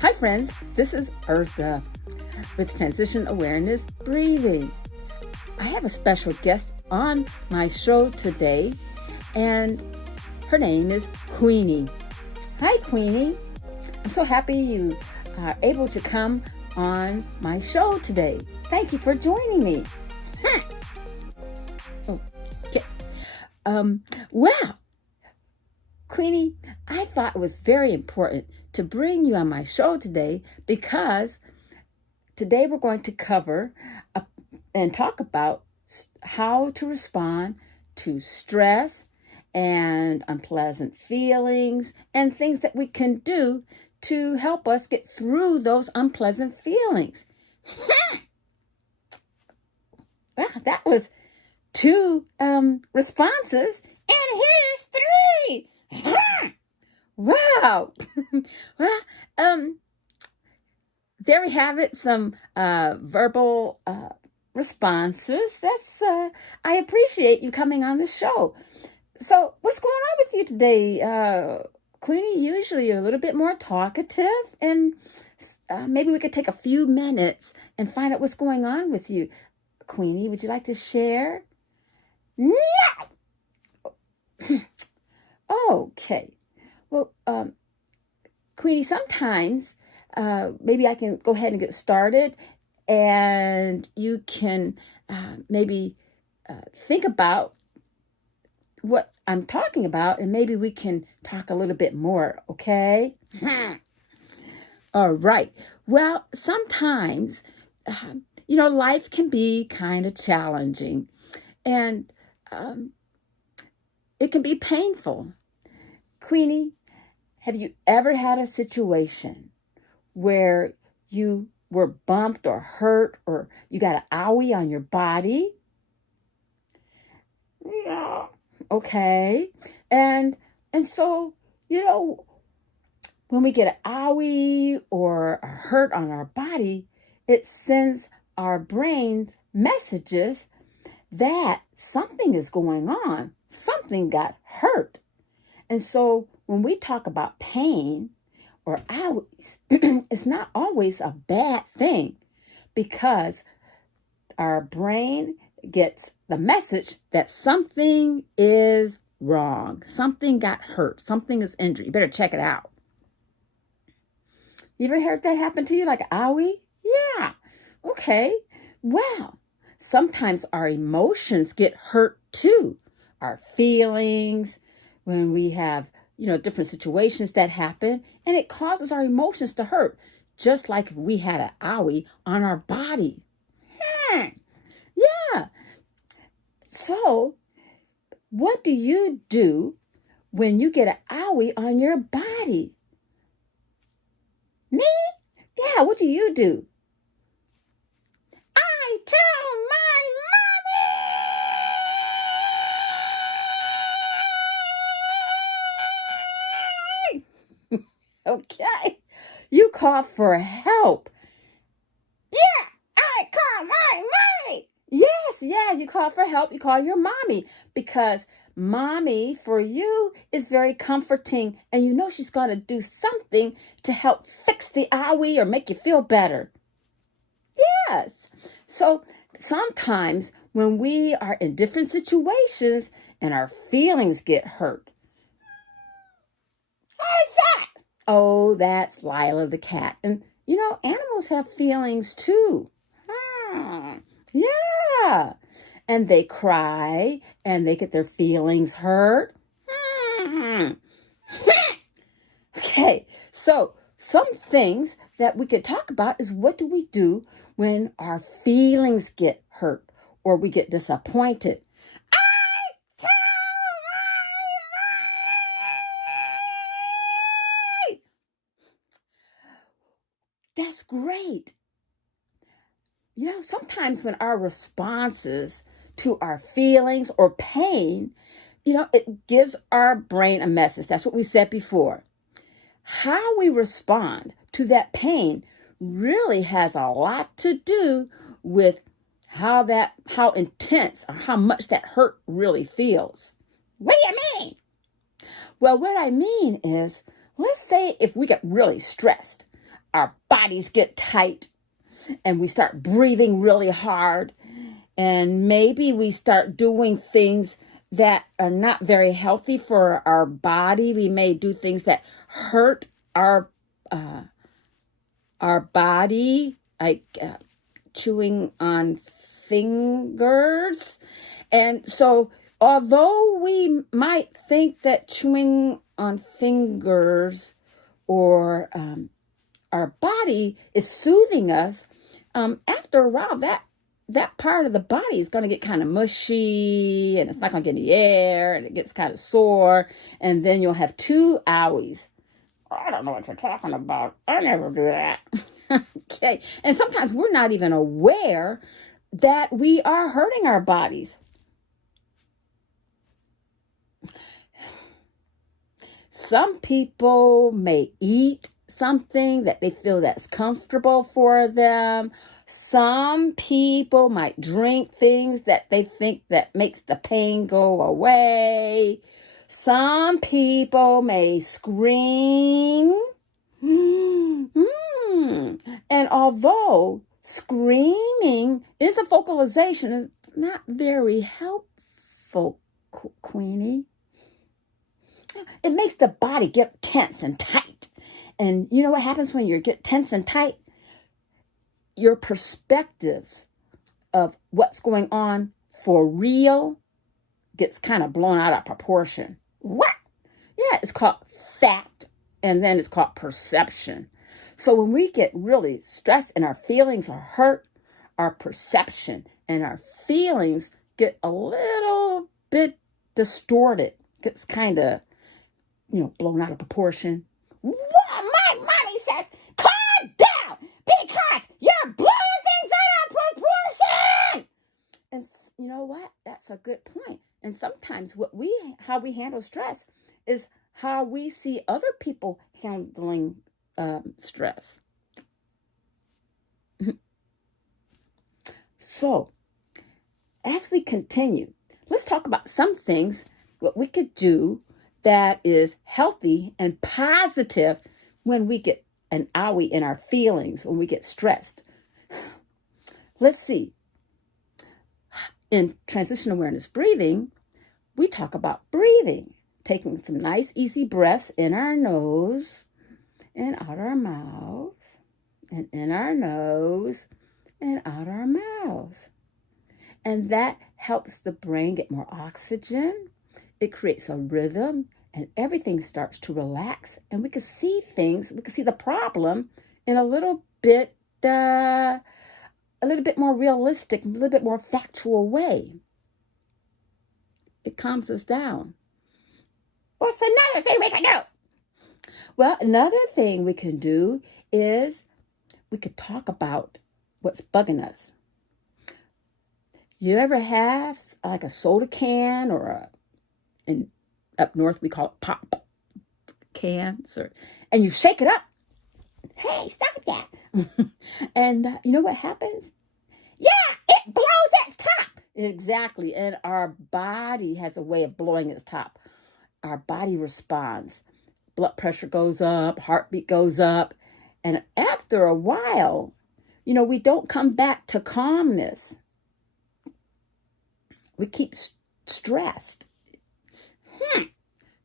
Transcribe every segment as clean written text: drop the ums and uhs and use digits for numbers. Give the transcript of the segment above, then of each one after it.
Hi friends, this is Eartha with Transition Awareness Breathing. I have a special guest on my show today, and her name is Chweny. Hi Chweny, I'm so happy you are able to come on my show today. Thank you for joining me. Okay. Well, Chweny, I thought it was very important to bring you on my show today because today we're going to cover and talk about how to respond to stress and unpleasant feelings and things that we can do to help us get through those unpleasant feelings. Wow, that was 2 responses, and here's 3. Wow. Well, there we have it, some verbal responses. That's I appreciate you coming on the show. So what's going on with you today? Chweny, usually you're a little bit more talkative, and maybe we could take a few minutes and find out what's going on with you. Chweny, would you like to share? No! Okay. Well, Chweny, sometimes maybe I can go ahead and get started, and you can maybe think about what I'm talking about, and maybe we can talk a little bit more, okay? All right. Well, sometimes, life can be kind of challenging, and it can be painful. Chweny, have you ever had a situation where you were bumped or hurt, or you got an owie on your body? Yeah. Okay. And so, when we get an owie or a hurt on our body, it sends our brains messages that something is going on. Something got hurt. And so when we talk about pain or owies, it's not always a bad thing, because our brain gets the message that something is wrong. Something got hurt. Something is injured. You better check it out. You ever heard that happen to you, like an owie? Yeah. Okay. Well, sometimes our emotions get hurt too. Our feelings, when we have, different situations that happen, and it causes our emotions to hurt, just like if we had an owie on our body. Yeah. So, what do you do when you get an owie on your body? Me? Yeah, what do you do? I tell my mommy. Okay. You call for help. Yeah, I call my mommy. Yes, you call for help. You call your mommy, because mommy for you is very comforting, and she's going to do something to help fix the owie or make you feel better. Yes. So sometimes when we are in different situations and our feelings get hurt. What's that? Oh, that's Lila the cat. And animals have feelings too. Yeah. And they cry and they get their feelings hurt. Okay, so some things that we could talk about is, what do we do when our feelings get hurt or we get disappointed? I tell my mommy. That's great. Sometimes when our responses to our feelings or pain, it gives our brain a message. That's what we said before. How we respond to that pain really has a lot to do with how intense or how much that hurt really feels. What do you mean? Well, what I mean is, let's say if we get really stressed our bodies get tight and we start breathing really hard. And maybe we start doing things that are not very healthy for our body. We may do things that hurt our body, like chewing on fingers. And so, although we might think that chewing on fingers or our body is soothing us, after a while, that part of the body is going to get kind of mushy, and it's not going to get any air, and it gets kind of sore, and then you'll have two owies. I don't know what you're talking about. I never do that. Okay. And sometimes we're not even aware that we are hurting our bodies. Some people may eat something that they feel that's comfortable for them. Some people might drink things that they think that makes the pain go away. Some people may scream. And although screaming is a vocalization, it's not very helpful, Queenie. It makes the body get tense and tight. And you know what happens when you get tense and tight? Your perspectives of what's going on for real gets kind of blown out of proportion. What? Yeah, it's called fact, and then it's called perception. So when we get really stressed and our feelings are hurt, our perception and our feelings get a little bit distorted. Gets kind of, blown out of proportion. Well, my mommy says, calm down, because you're blowing things out of proportion. And you know what? That's a good point. And sometimes how we handle stress is how we see other people handling stress. So, as we continue, let's talk about some things what we could do that is healthy and positive when we get an owie in our feelings, when we get stressed. Let's see. In transition awareness breathing, we talk about breathing, taking some nice, easy breaths in our nose and out our mouth, and in our nose and out our mouth. And that helps the brain get more oxygen. It creates a rhythm, and everything starts to relax, and we can see things. We can see the problem in a little bit more realistic, a little bit more factual way. It calms us down. What's another thing we can do? Well, another thing we can do is we could talk about what's bugging us. You ever have like a soda can or up north we call it pop cans, and you shake it up. Hey, stop that. And you know what happens? Yeah, it blows its top. Exactly. And our body has a way of blowing its top. Our body responds. Blood pressure goes up, heartbeat goes up. And after a while, we don't come back to calmness. We keep stressed.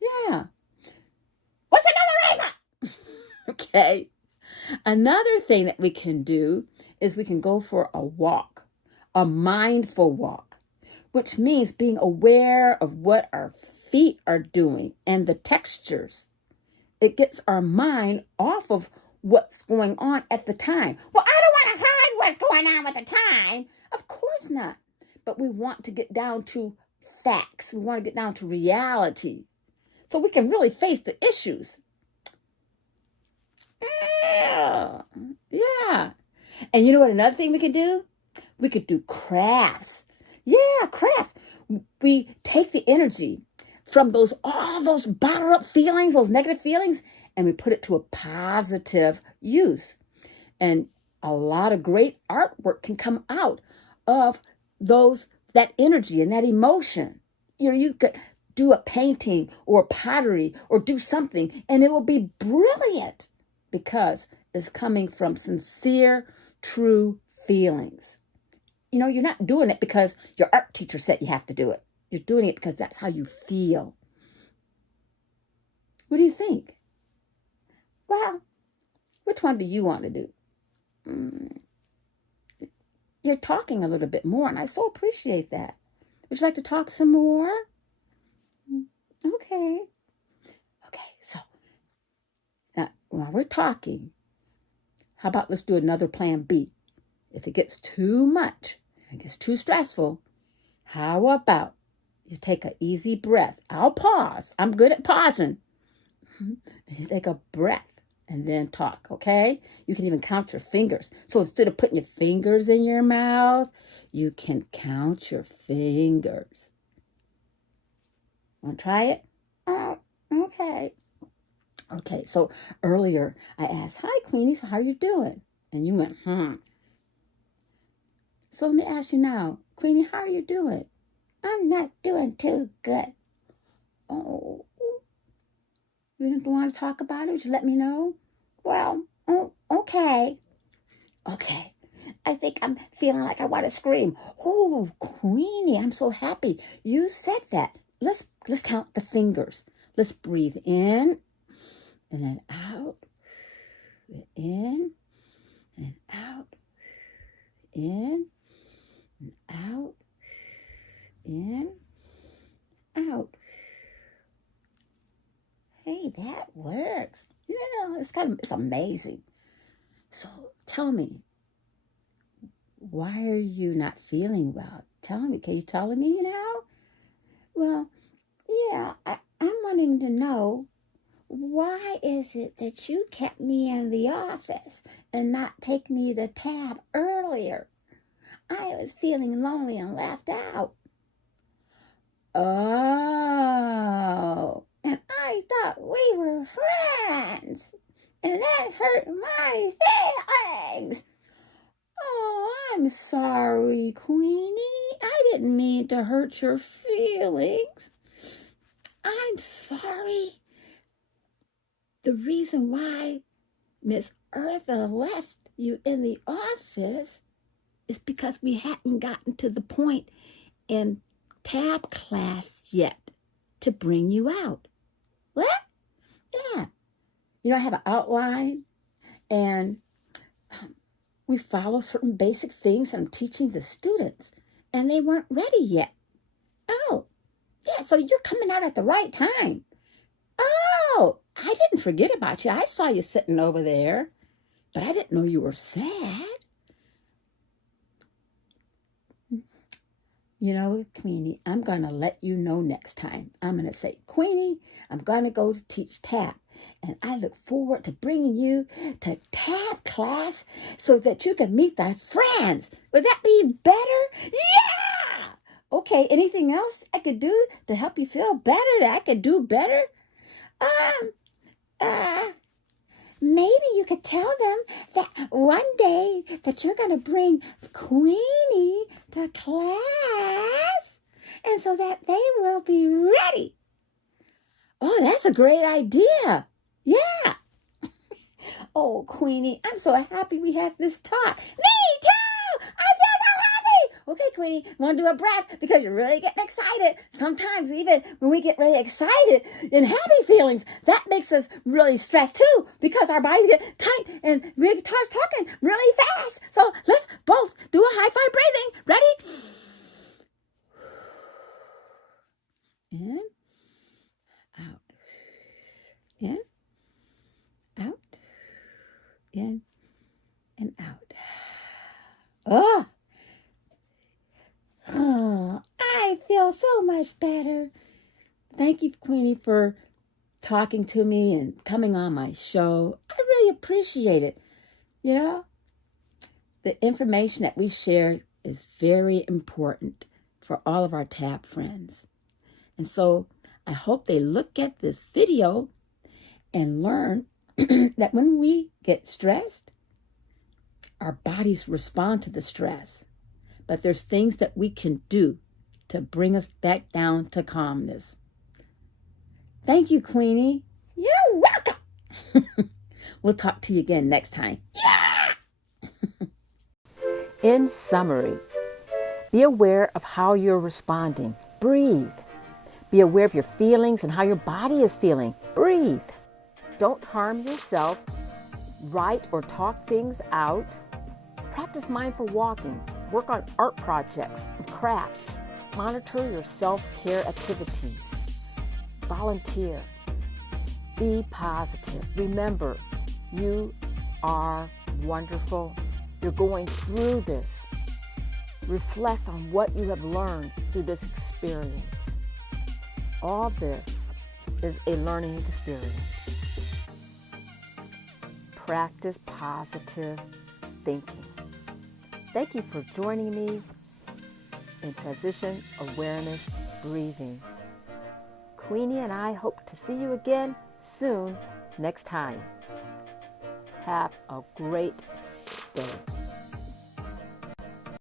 Yeah. What's another reason? Okay. Another thing that we can do is we can go for a walk, a mindful walk, which means being aware of what our feet are doing and the textures. It gets our mind off of what's going on at the time. Well, I don't want to hide what's going on with the time. Of course not. But we want to get down to facts. We want to get down to reality so we can really face the issues. Yeah. And you know what another thing we could do? We could do crafts. Yeah, crafts. We take the energy from all those bottled up feelings, those negative feelings, and we put it to a positive use. And a lot of great artwork can come out of that energy and that emotion. You could do a painting or pottery or do something, and it will be brilliant because is coming from sincere, true feelings. You're not doing it because your art teacher said you have to do it. You're doing it because that's how you feel. What do you think? Well, which one do you want to do? You're talking a little bit more, and I so appreciate that. Would you like to talk some more? Okay. Okay, so now while we're talking, how about let's do another plan B? If it gets too much, it gets too stressful, how about you take an easy breath? I'll pause. I'm good at pausing. You take a breath and then talk, okay? You can even count your fingers. So instead of putting your fingers in your mouth, you can count your fingers. Want to try it? Okay. Okay, so earlier I asked, hi, Queenie, so how are you doing? And you went, So let me ask you now, Queenie, how are you doing? I'm not doing too good. Oh, you didn't want to talk about it? Would you let me know? Well, okay. Okay. I think I'm feeling like I want to scream. Oh, Queenie, I'm so happy you said that. Let's count the fingers. Let's breathe in and then out. In and out. In and out. In, out. Hey, that works. Yeah, it's amazing. So tell me, why are you not feeling well? Tell me, can you tell me now? Well, yeah, I'm wanting to know, why is it that you kept me in the office and not take me to tab earlier? I was feeling lonely and left out. Oh, and I thought we were friends, and that hurt my feelings. Oh, I'm sorry, Queenie. I didn't mean to hurt your feelings. I'm sorry. The reason why Miss Eartha left you in the office is because we hadn't gotten to the point in tab class yet to bring you out. What? Yeah. I have an outline, and we follow certain basic things I'm teaching the students, and they weren't ready yet. Oh, yeah, so you're coming out at the right time. Oh, I didn't forget about you. I saw you sitting over there, but I didn't know you were sad. Queenie, I'm going to let you know next time. I'm going to say, Queenie, I'm going to go to teach tap. And I look forward to bringing you to tap class so that you can meet thy friends. Would that be better? Yeah! Okay, anything else I could do to help you feel better, that I could do better? Maybe you could tell them that one day that you're going to bring Queenie to class, and so that they will be ready. Oh, that's a great idea. Yeah. Oh, Queenie, I'm so happy we had this talk. Me too! I feel so happy! Okay, Queenie, want to do a breath because you're really getting excited. Sometimes even when we get really excited and happy feelings, that makes us really stressed too because our bodies get tight and we start talking really fast. So let's both do a high five breathing. Ready? In, out. In, out. In and out. Oh, I feel so much better. Thank you, Queenie, for talking to me and coming on my show. I really appreciate it. The information that we shared is very important for all of our TAB friends. And so I hope they look at this video and learn that when we get stressed, our bodies respond to the stress. But there's things that we can do to bring us back down to calmness. Thank you, Queenie. You're welcome. We'll talk to you again next time. In summary, be aware of how you're responding. Breathe. Be aware of your feelings and how your body is feeling. Breathe. Don't harm yourself. Write or talk things out. Practice mindful walking. Work on art projects and crafts. Monitor your self-care activities. Volunteer. Be positive. Remember, you are wonderful. You're going through this. Reflect on what you have learned through this experience. All this is a learning experience. Practice positive thinking. Thank you for joining me in Transition Awareness Breathing. Chweny and I hope to see you again soon next time. Have a great day.